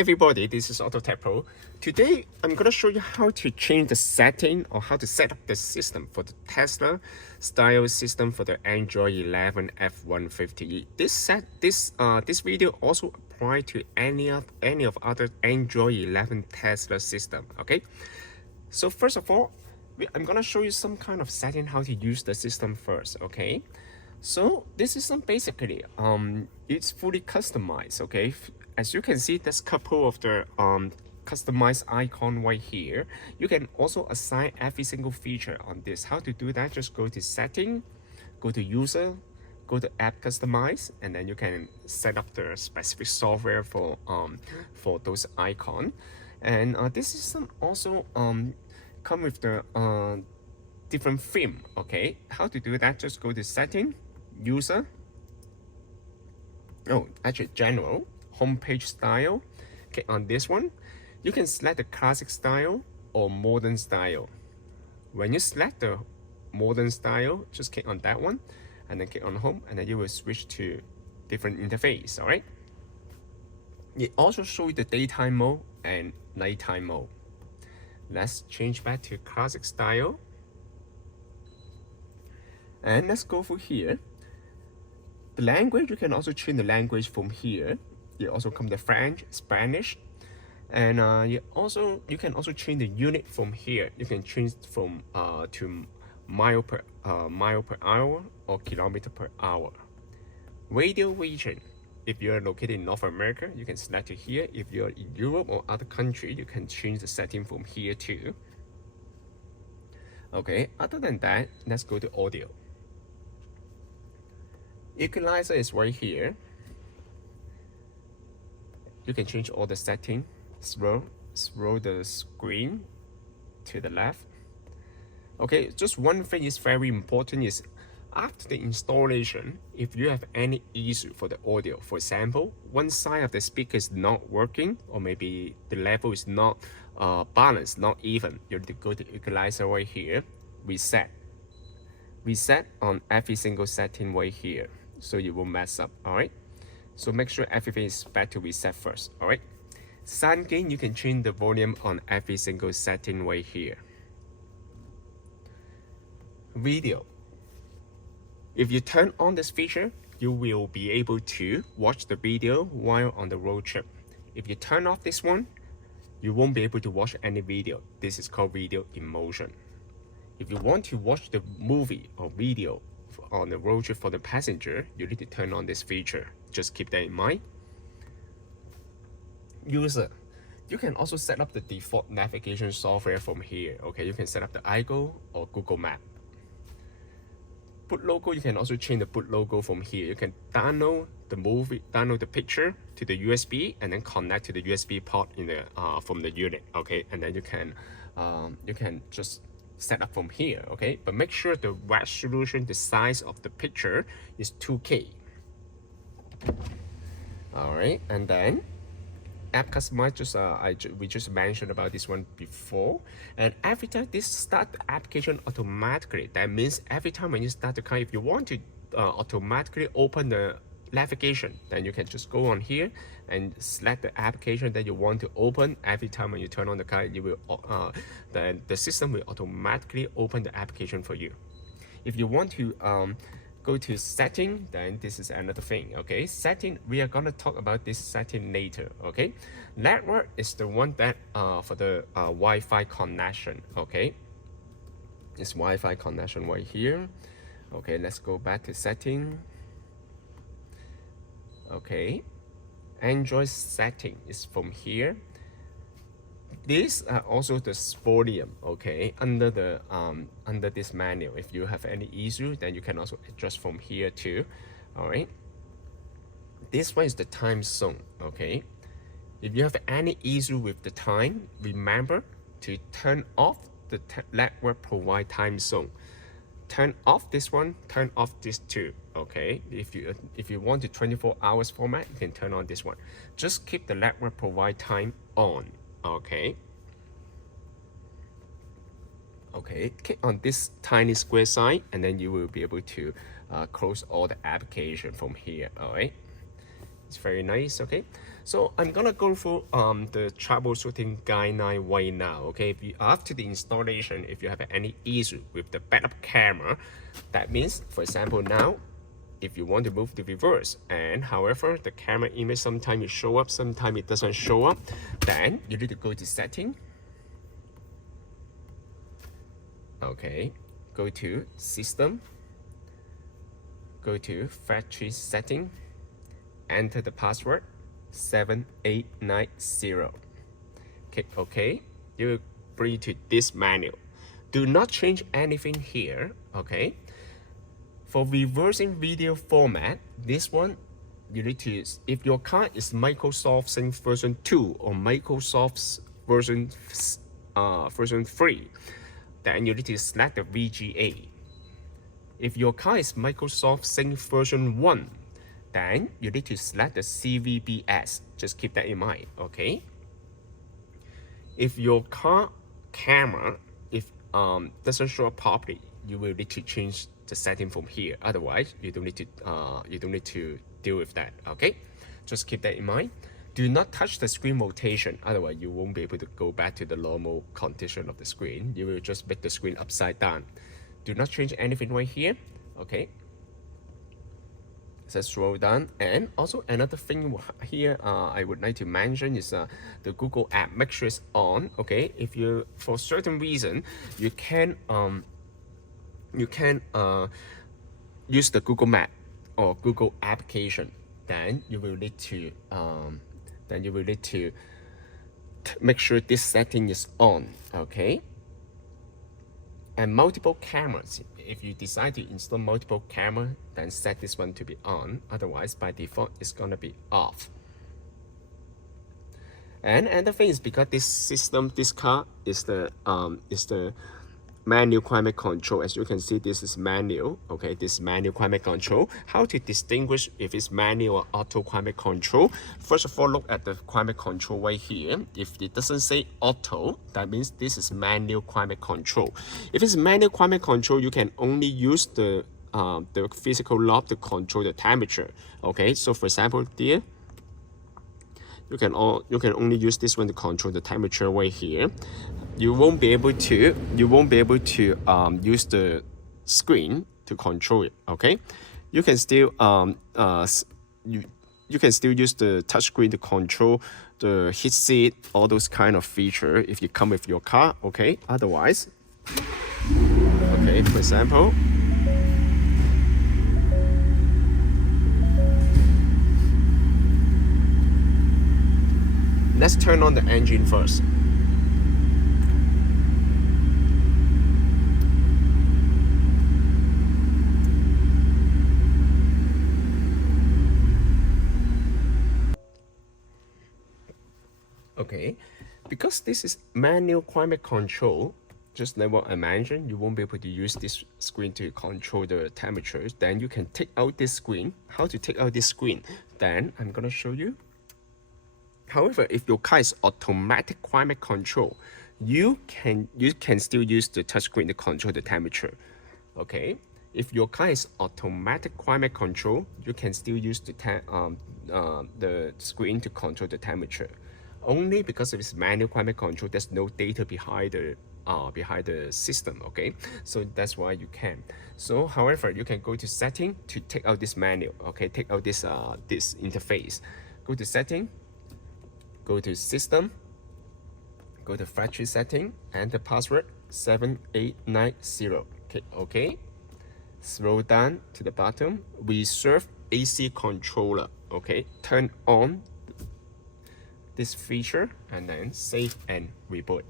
everybody, this is AutoTecPro. Today I'm going to show you how to change the setting or how to set up the system for the Tesla style system for the Android 11 F150. This video also apply to any of other Android 11 Tesla system. Okay, so first of all, I'm going to show you some kind of setting how to use the system first. Okay, so this system basically it's fully customized. Okay, as you can see, there's a couple of the customized icon right here. You can also assign every single feature on this. How to do that? Just go to setting, go to user, go to app customize, and then you can set up the specific software for those icon. And this system also come with the different theme. Okay, how to do that? Just go to setting, user, general, homepage style. Click on this one. You can select the classic style or modern style. When you select the modern style, just click on that one and then click on home, and then you will switch to different interface. All right, it also shows you the daytime mode and nighttime mode. Let's change back to classic style, and let's go for here. The language, you can also change the language from here. You also come to French, Spanish, and you can also change the unit from here. You can change from to mile per hour or kilometer per hour. Radio region. If you're located in North America, you can select it here. If you're in Europe or other country, you can change the setting from here too. Okay. Other than that, let's go to audio. Equalizer is right here. You can change all the settings. Scroll the screen to the left. Okay, just one thing is very important is after the installation, if you have any issue for the audio, for example, one side of the speaker is not working, or maybe the level is not balanced, not even, you have to go to equalizer right here, reset on every single setting right here, so you won't mess up. All right, so make sure everything is back to reset first. All right, sound gain, you can change the volume on every single setting right here. Video, if you turn on this feature, you will be able to watch the video while on the road trip. If you turn off this one, you won't be able to watch any video. This is called video in motion. If you want to watch the movie or video on the road trip for the passenger, you need to turn on this feature. Just keep that in mind. User, you can also set up the default navigation software from here. Okay, you can set up the iGo or Google Map. Boot logo, you can also change the boot logo from here. You can download the picture to the USB and then connect to the USB port in the from the unit. Okay, and then you can just set up from here. Okay, but make sure the resolution, the size of the picture is 2K. All right, and then app customize, we just mentioned about this one before, and every time this start the application automatically. That means every time when you start the car, if you want to automatically open the navigation, then you can just go on here and select the application that you want to open. Every time when you turn on the car, you will the system will automatically open the application for you. If you want to go to setting, then this is another thing. Okay, setting, we are going to talk about this setting later. Okay, network is the one that for the Wi-Fi connection. Okay, this Wi-Fi connection right here. Okay, let's go back to setting. Okay, Android setting is from here. These are also the volume, okay, under this menu. If you have any issue, then you can also adjust from here too. All right, this one is the time zone. Okay, if you have any issue with the time, remember to turn off the network provide time zone. Turn off this one, turn off this too. Okay, if you want the 24 hours format, you can turn on this one. Just keep the network provide time on. Okay, click on this tiny square sign, and then you will be able to close all the application from here. All right, It's very nice. Okay, so I'm gonna go through the troubleshooting guideline right now. Okay, if you, after the installation, if you have any issue with the backup camera, that means, for example, now if you want to move the reverse and however the camera image sometimes it show up, sometimes it doesn't show up, then you need to go to setting. Okay, go to system, go to factory setting, enter the password 7890. Okay, you will bring to this menu. Do not change anything here. Okay, for reversing video format, this one you need to use, if your car is Microsoft Sync version 2 or Microsoft's version 3, then you need to select the VGA. If your car is Microsoft Sync version 1, then you need to select the CVBS. Just keep that in mind, okay? If your car camera doesn't show up properly, you will need to change the setting from here. Otherwise, you don't need to deal with that. Okay, just keep that in mind. Do not touch the screen rotation. Otherwise, you won't be able to go back to the normal condition of the screen. You will just make the screen upside down. Do not change anything right here. Okay. Let's scroll down. And also another thing here I would like to mention is the Google app. Make sure it's on. Okay, if you for certain reason you can use the Google Map or Google application, then you will need to make sure this setting is on. Okay. And multiple cameras. If you decide to install multiple cameras, then set this one to be on. Otherwise, by default, it's gonna be off. And another thing is because this car is the manual climate control. As you can see, this is manual. Okay, this is manual climate control. How to distinguish if it's manual or auto climate control? First of all, look at the climate control right here. If it doesn't say auto, that means this is manual climate control. If it's manual climate control, you can only use the physical knob to control the temperature. Okay, so for example, there. You can only use this one to control the temperature right here. You won't be able to use the screen to control it. Okay, you can still you can still use the touch screen to control the heat seat, all those kind of feature if you come with your car. Okay, otherwise, okay, for example. Let's turn on the engine first. Okay, because this is manual climate control, just like what I mentioned, you won't be able to use this screen to control the temperatures. Then you can take out this screen. How to take out this screen? Then I'm gonna show you. However, if your car is automatic climate control, you can still use the touchscreen to control the temperature. Okay, if your car is automatic climate control, you can still use the screen to control the temperature. Only because of its manual climate control, there's no data behind the system. Okay, so that's why you can. So, however, you can go to setting to take out this menu. Okay, take out this this interface. Go to setting. Go to system, go to factory setting, and the password 7890. Okay. Scroll down to the bottom. Reserve AC controller. Okay. Turn on this feature and then save and reboot.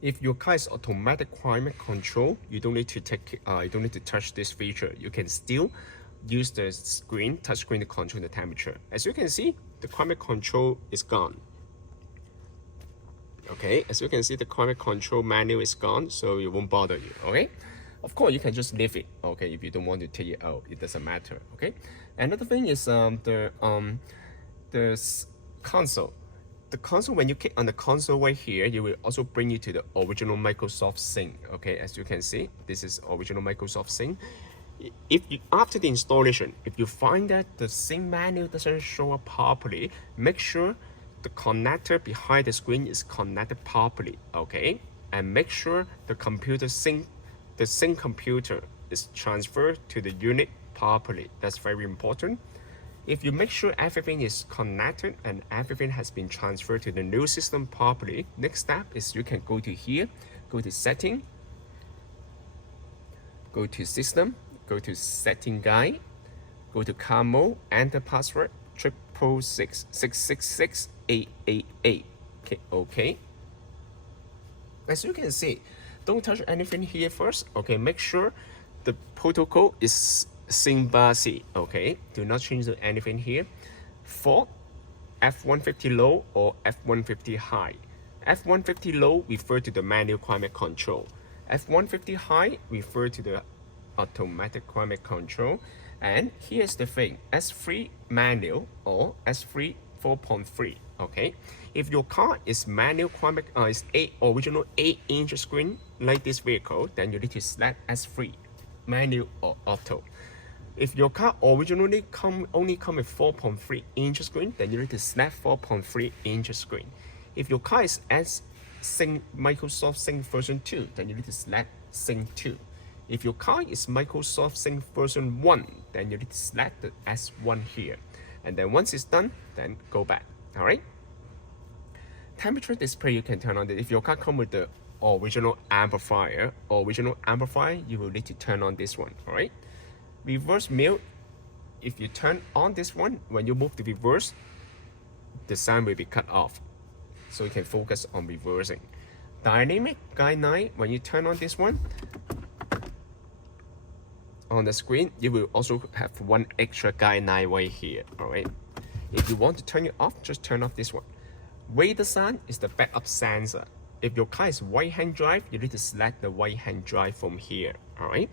If your car is automatic climate control, you don't need to touch this feature. You can still use the touch screen to control the temperature. As you can see, the climate control is gone. Okay, as you can see, the climate control menu is gone, so it won't bother you. Okay, of course you can just leave it. Okay, if you don't want to take it out, it doesn't matter. Okay, another thing is the console. The console, when you click on the console right here, it will also bring you to the original Microsoft Sync. Okay, as you can see, this is original Microsoft Sync. If you, after the installation, if you find that the sync menu doesn't show up properly, make sure the connector behind the screen is connected properly. Okay, and make sure the sync computer is transferred to the unit properly. That's very important. If you make sure everything is connected and everything has been transferred to the new system properly, next step is you can go to here, go to setting, go to system, go to setting guide, go to car mode, enter password 666666888. Okay, okay. As you can see, don't touch anything here first. Okay, make sure the protocol is SYNC-BASI. Okay, do not change anything here. For F150 low or F150 high. F150 low refer to the manual climate control. F150 high refer to the automatic climate control. And here's the thing, S3 manual or S3 4.3. Okay, if your car is manual climate is original 8-inch screen like this vehicle, then you need to select S3 manual or auto. If your car originally only come with 4.3-inch screen, then you need to select 4.3-inch screen. If your car is Sync Microsoft Sync version 2, then you need to select Sync 2. If your car is Microsoft Sync version 1, then you need to select the S1 here. And then once it's done, then go back. All right. Temperature display you can turn on. If your car comes with the original amplifier, you will need to turn on this one. All right. Reverse mute, if you turn on this one, when you move to reverse, the sound will be cut off. So you can focus on reversing. Dynamic guideline, when you turn on this one, on the screen, you will also have one extra guideline right here. Alright. If you want to turn it off, just turn off this one. Radar sign is the backup sensor. If your car is right-hand drive, you need to select the right-hand drive from here. Alright.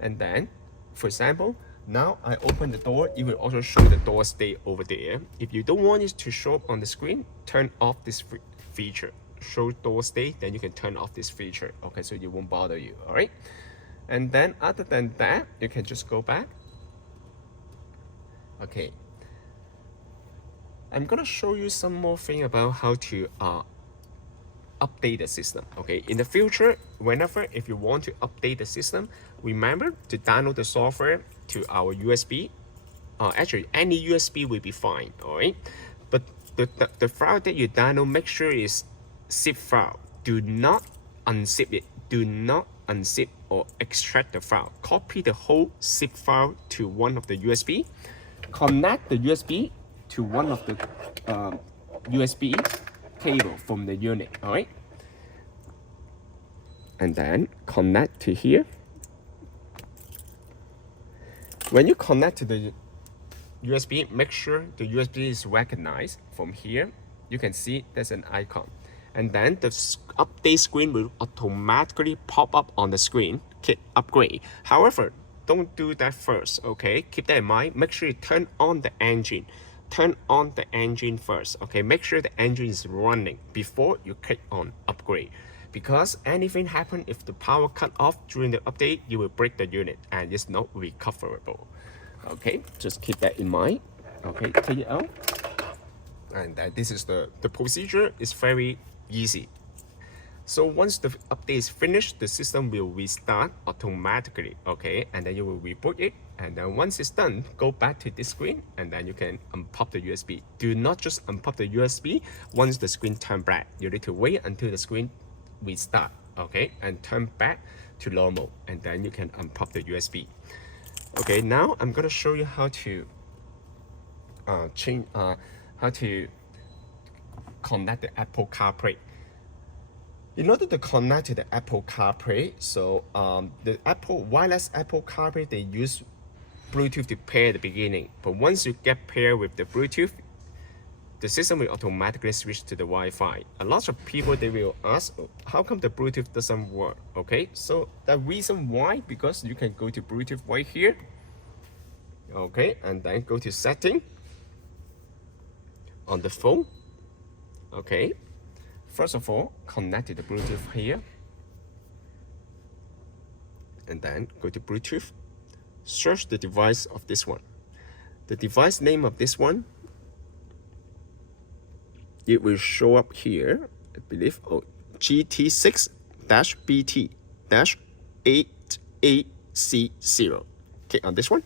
And then for example, now I open the door, it will also show the door stay over there. If you don't want it to show up on the screen, turn off this feature. Show door stay, then you can turn off this feature. Okay, so it won't bother you. All right. And then other than that, you can just go back. Okay. I'm gonna show you some more thing about how to update the system. Okay, in the future, whenever if you want to update the system, remember to download the software to our USB. Actually, any USB will be fine. All right, but the file that you download, make sure is zip file. Do not unzip it. Do not unzip or extract the file. Copy the whole zip file to one of the USB. Connect the USB to one of the USB cable from the unit. All right, and then connect to here. When you connect to the USB, make sure the USB is recognized. From here, you can see there's an icon, and then the update screen will automatically pop up on the screen. Click upgrade. However, don't do that first. Okay, keep that in mind. Make sure you turn on the engine. Turn on the engine first. Okay, make sure the engine is running before you click on upgrade, because anything happen if the power cut off during the update, you will break the unit and it's not recoverable. Okay, just keep that in mind. Okay, take it out, and this is the procedure is very easy. So once the update is finished, the system will restart automatically. Okay, and then you will reboot it. And then once it's done, go back to this screen, and then you can unpop the USB. Do not just unpop the USB once the screen turns black. You need to wait until the screen restart, okay, and turn back to normal, and then you can unpop the USB. Okay, now I'm gonna show you how to connect the Apple CarPlay. In order to connect to the Apple CarPlay, so the wireless Apple CarPlay, they use Bluetooth to pair at the beginning. But once you get paired with the Bluetooth, the system will automatically switch to the Wi-Fi. A lot of people, they will ask, how come the Bluetooth doesn't work? Okay, so the reason why, because you can go to Bluetooth right here. Okay, and then go to setting on the phone. Okay, first of all, connect to the Bluetooth here. And then go to Bluetooth. Search the device of this one. The device name of this one, it will show up here, I believe, GT6-BT-8AC0. Click on this one.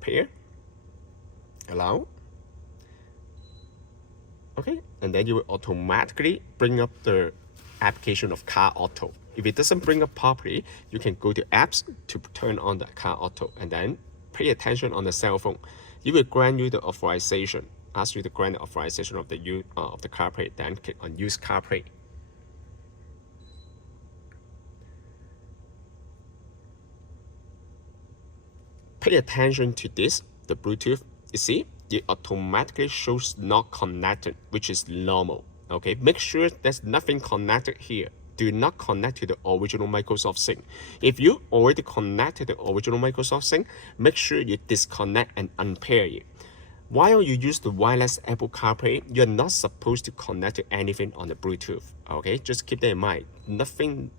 Pair. Allow. Okay, and then you will automatically bring up the application of Car Auto. If it doesn't bring up properly, you can go to apps to turn on the Car Auto, and then pay attention on the cell phone. It will grant you the authorization, ask you to grant the authorization of the CarPlay, then click on Use CarPlay. Pay attention to this, the Bluetooth. You see, it automatically shows not connected, which is normal. Okay, make sure there's nothing connected here. Do not connect to the original Microsoft Sync. If you already connected to the original Microsoft Sync, make sure you disconnect and unpair it. While you use the wireless Apple CarPlay, you're not supposed to connect to anything on the Bluetooth. Okay, just keep that in mind. Nothing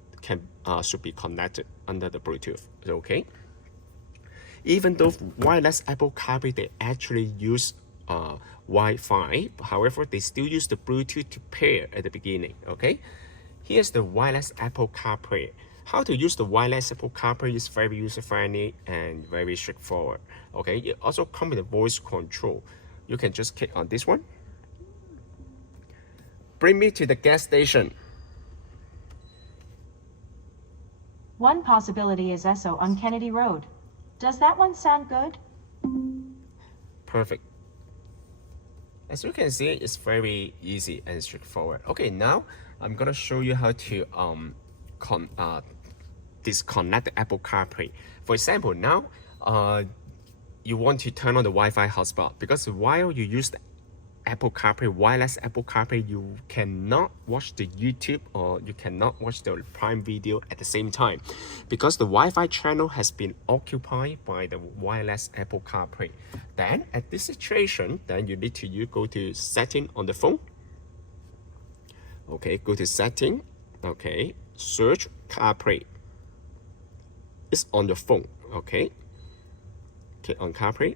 should be connected under the Bluetooth. Okay. Even though wireless Apple CarPlay, they actually use Wi-Fi, however, they still use the Bluetooth to pair at the beginning. Okay. Here's the wireless Apple CarPlay. How to use the wireless Apple CarPlay is very user-friendly and very straightforward. Okay, it also comes with a voice control. You can just click on this one. Bring me to the gas station. One possibility is SO on Kennedy Road. Does that one sound good? Perfect. As you can see, it's very easy and straightforward. Okay, now I'm gonna show you how to disconnect the Apple CarPlay. For example, now you want to turn on the Wi-Fi hotspot, because while you use the Apple CarPlay, wireless Apple CarPlay, you cannot watch the YouTube or you cannot watch the Prime Video at the same time, because the Wi-Fi channel has been occupied by the wireless Apple CarPlay. Then at this situation, then you need to go to setting on the phone. Okay, go to setting. Okay, search CarPlay. It's on your phone. Okay, click on CarPlay.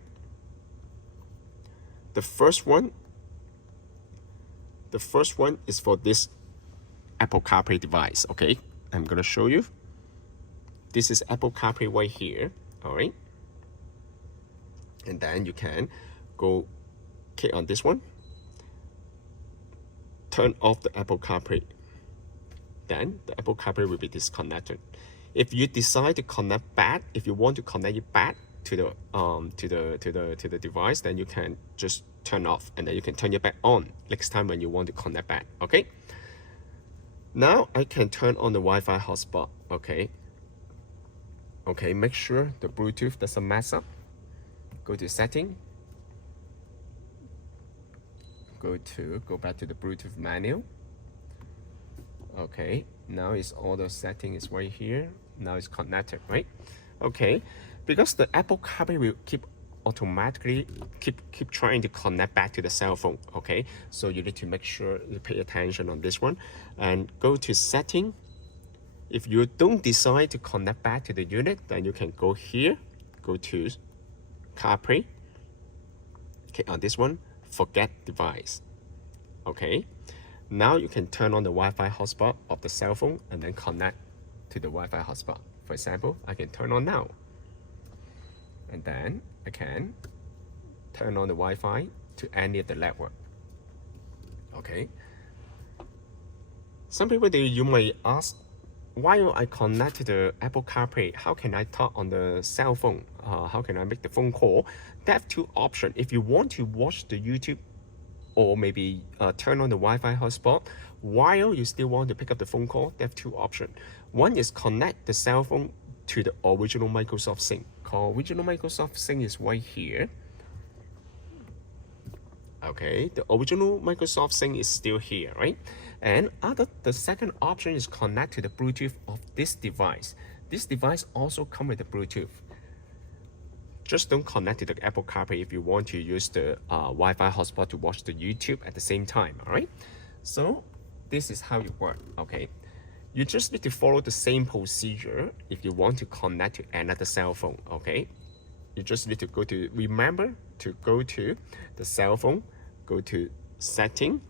The first one is for this Apple CarPlay device. Okay, I'm gonna show you. This is Apple CarPlay right here. All right, and then you can go click on this one. Turn off the Apple CarPlay. Then the Apple CarPlay will be disconnected. If you decide to connect back, if you want to connect it back to the device, then you can just turn off, and then you can turn it back on next time when you want to connect back. Okay. Now I can turn on the Wi-Fi hotspot. Okay. Okay, make sure the Bluetooth doesn't mess up. Go to setting. Go back to the Bluetooth menu. Okay, now it's all the setting is right here. Now it's connected, right? Okay, because the Apple CarPlay will keep trying to connect back to the cell phone. Okay, so you need to make sure you pay attention on this one and go to setting. If you don't decide to connect back to the unit, then you can go here, go to CarPlay, click on this one, forget device. Okay, now you can turn on the Wi-Fi hotspot of the cell phone and then connect to the Wi-Fi hotspot. For example, I can turn on now, and then I can turn on the Wi-Fi to any of the network. Okay. Some people, you may ask, while I connect to the Apple CarPlay, how can I talk on the cell phone? How can I make the phone call? They have two options. If you want to watch the YouTube or maybe turn on the Wi-Fi hotspot while you still want to pick up the phone call, they have two options. One is connect the cell phone to the original Microsoft Sync. called original Microsoft Sync is right here. Okay, the original Microsoft Sync is still here, right? And the second option is connect to the Bluetooth of this device. This device also comes with the Bluetooth. Just don't connect to the Apple CarPlay if you want to use the Wi-Fi hotspot to watch the YouTube at the same time, all right? So this is how it works, okay? You just need to follow the same procedure if you want to connect to another cell phone, okay? You just need to remember to go to the cell phone, go to setting,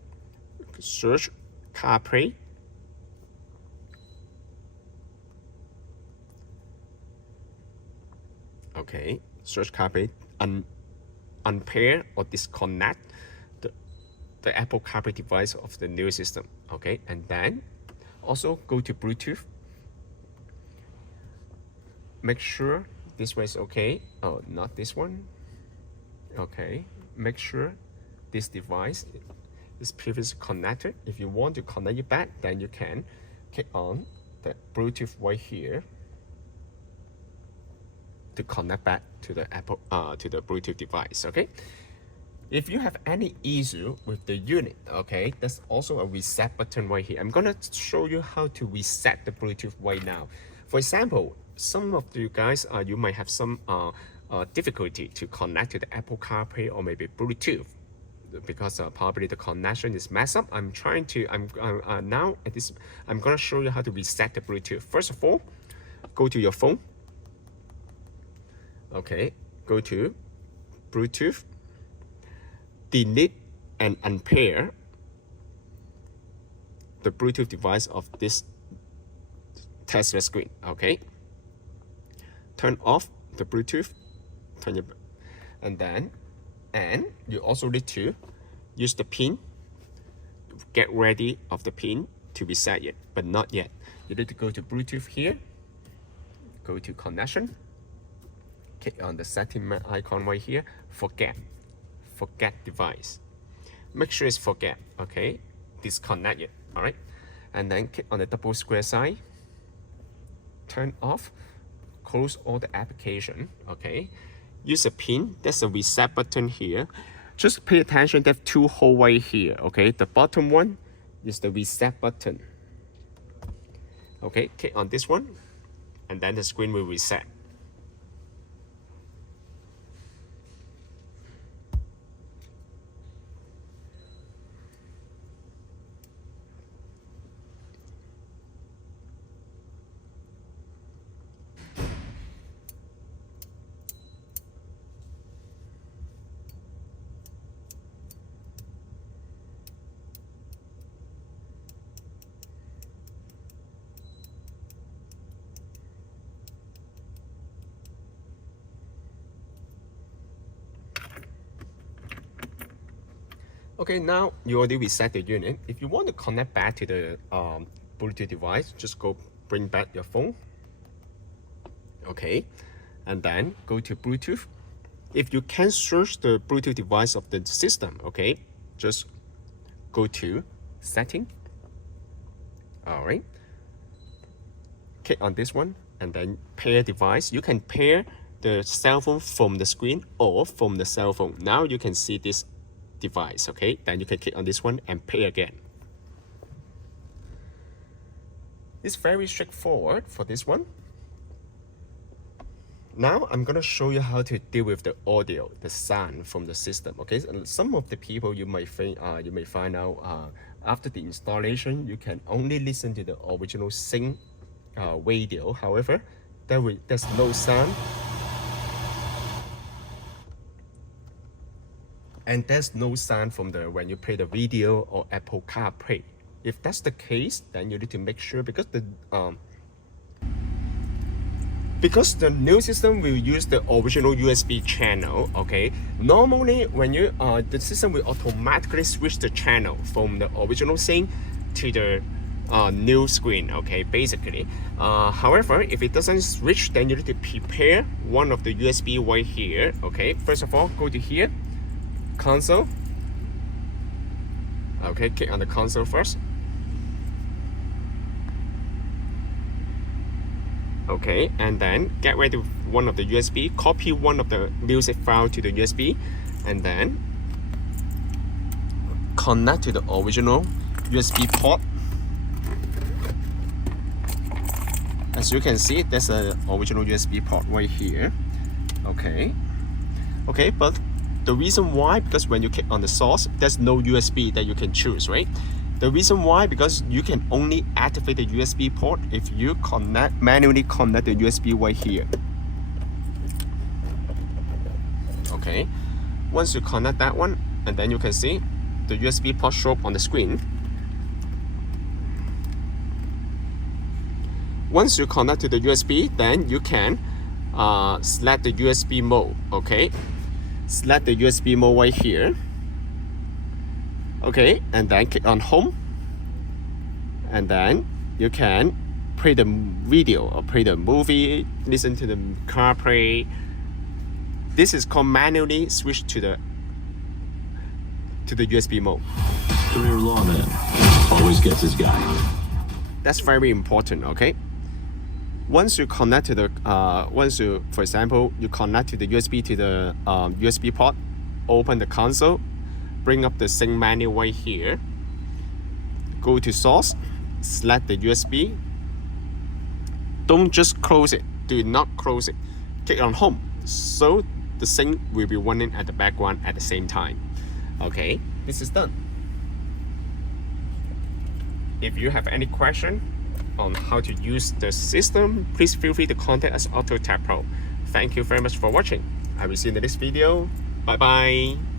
search CarPlay. Okay, search CarPlay, unpair or disconnect the Apple CarPlay device of the new system, okay? And then also go to Bluetooth. Make sure this way is okay. Oh, not this one. Okay, make sure this device is previously connected. If you want to connect it back, then you can click on the Bluetooth right here to connect back to the Bluetooth device, okay? If you have any issue with the unit, okay, there's also a reset button right here. I'm gonna show you how to reset the Bluetooth right now. For example, some of you guys, you might have some difficulty to connect to the Apple CarPlay or maybe Bluetooth because probably the connection is messed up. I'm gonna show you how to reset the Bluetooth. First of all, go to your phone. Okay, go to Bluetooth, delete and unpair the Bluetooth device of this Tesla screen, okay? Turn off the Bluetooth, and you also need to use the pin, get ready of the pin to reset it, but not yet. You need to go to Bluetooth here, go to connection, click on the setting icon right here, forget device. Make sure it's forget, okay? Disconnect it, all right? And then click on the double square sign, turn off, close all the application, okay? Use a pin, there's a reset button here. Just pay attention, there's two holes right here, okay? The bottom one is the reset button. Okay, click on this one, and then the screen will reset. Okay, now you already reset the unit. If you want to connect back to the Bluetooth device, just bring back your phone. Okay, and then go to Bluetooth. If you can search the Bluetooth device of the system, okay, just go to setting. All right, click on this one and then pair device. You can pair the cell phone from the screen or from the cell phone. Now you can see this device, okay? Then you can click on this one and pair again. It's very straightforward for this one. Now I'm gonna show you how to deal with the audio, the sound from the system, okay? And some of the people you might find out after the installation, you can only listen to the original sync radio. However, there's no sound. And there's no sound from when you play the video or Apple CarPlay. If that's the case, then you need to make sure because the new system will use the original USB channel. Okay, normally when the system will automatically switch the channel from the original sync to the new screen. Okay, basically. However, if it doesn't switch, then you need to prepare one of the USB right here. Okay, first of all, go to here. Console. Okay, click on the console first. Okay, and then get rid of one of the USB, copy one of the music file to the USB, and then connect to the original USB port. As you can see, there's an original USB port right here. Okay, but the reason why, because when you click on the source, there's no USB that you can choose, right? The reason why, because you can only activate the USB port if you manually connect the USB right here. Okay, once you connect that one, and then you can see the USB port show up on the screen. Once you connect to the USB, then you can select the USB mode. Okay, select the USB mode right here. Okay, and then click on home, and then you can play the video or play the movie, listen to the CarPlay. This is called manually switch to the USB mode. Career lawman always gets his guy. That's very important. Okay, once you connect to the for example, you connect to the USB to the USB port, open the console, bring up the sync menu right here, go to source, select the USB. Don't just close it, do not close it. Click on home, so the sync will be running at the background at the same time. Okay, this is done. If you have any question on how to use the system, please feel free to contact us AutoTecPro. Thank you very much for watching. I will see you in the next video. Bye bye.